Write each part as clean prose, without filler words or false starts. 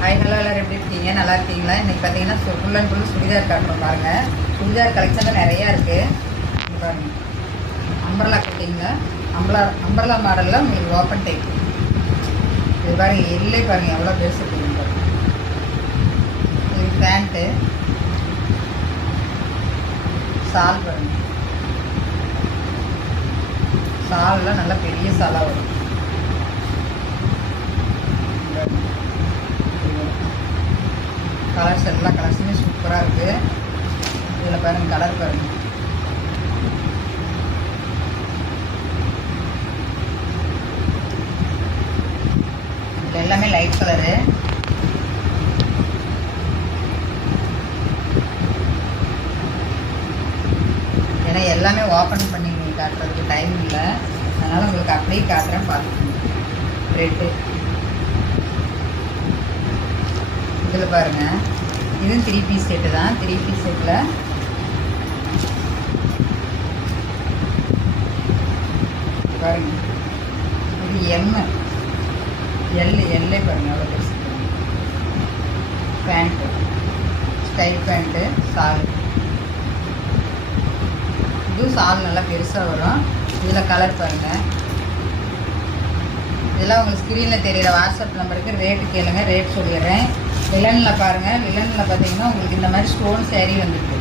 Hi hello எல்லோரும் எப்படி இருக்கீங்க? நல்லா இருக்கீங்களா? இன்றைக்கி பார்த்தீங்கன்னா ஃபுல் அண்ட் ஃபுல் சுடிதார் காட்டுறோம் பாருங்கள். சுடிதார் கலெக்ஷனில் நிறையா இருக்குது பாருங்கள். அம்பர்லா கட்டிங்கில் அம்பர்லா மாடலில் உங்களுக்கு ஓப்பன் டைப் இது பாருங்கள். எல்லே பாருங்கள் எவ்வளோ பெருசு இருக்குங்க. இது பேண்ட்டு சால் பாருங்கள். சால்லாம் நல்லா பெரிய சாலாக வரும். கலர்ஸ் எல்லா கலர்ஸுமே சூப்பராக இருக்குது. இதில் பாருங்கள் கலர் பாருங்கள். இதில் எல்லாமே லைட் கலரு. ஏன்னா எல்லாமே ஓப்பன் பண்ணி காட்டுறதுக்கு டைம் இல்லை, அதனால் உங்களுக்கு அப்படியே காட்டுறேன் பார்த்துக்கோங்க. ரெட்டு இதில் பாருங்கள். இதுவும் 3 பீஸ் செட்டு தான். 3 பீஸ் செட்டில் பாருங்கள். இது எல்லே பாருங்கள் அவ்வளோ பெருசு. பேண்ட்டு ஸ்டைல் பேண்ட்டு சால். இதுவும் சால் நல்லா பெருசாக வரும். இதில் கலர் பாருங்கள். இதெல்லாம் உங்களுக்கு ஸ்க்ரீனில் தெரிகிற வாட்ஸ்அப் நம்பருக்கு ரேட்டு கேளுங்க, ரேட் சொல்லிடுறேன். லிலனில் பாருங்கள். லிலனில் பார்த்தீங்கன்னா உங்களுக்கு இந்த மாதிரி ஸ்டோன் சேரீ வந்துருக்கு.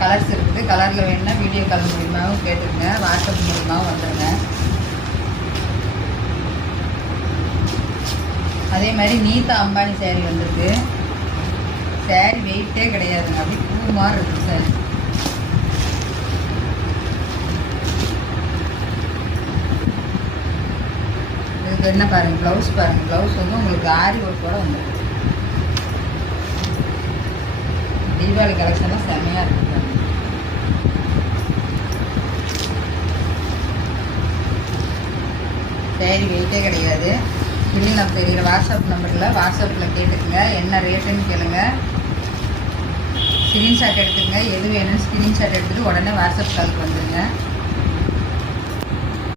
கலர்ஸ் இருக்குது. கலரில் வேணுன்னா வீடியோ கால் மூலியமாகவும் கேட்டுருங்க, வாட்ஸ்அப் மூலியமாகவும் வந்துடுங்க. அதே மாதிரி நீதா அம்பானி சேரீ வந்துருக்கு. சேரீ வெயிட்டே கிடையாதுங்க, அப்படி பூ மாதிரி இருக்குது சேரீ. இதுக்கு என்ன பாருங்கள், ப்ளவுஸ் பாருங்கள். ப்ளவுஸ் வந்து உங்களுக்கு ஆரி ஒர்க்கோட வந்துருக்கு. தீபாவளி கலெக்ஷன்லாம் செம்மையாக இருக்குது. சேரீ வெயிட்டே கிடையாது. ஸ்க்ரீனில் தெரிகிற வாட்ஸ்அப் வாட்ஸ்அப்பில் கேட்டுக்குங்க, என்ன ரேட்டுன்னு கேளுங்க. ஸ்க்ரீன்ஷாட் எடுத்துக்கங்க. எது வேணும்னு ஸ்க்ரீன்ஷாட் எடுத்துகிட்டு உடனே வாட்ஸ்அப் காலுக்கு வந்துடுங்க.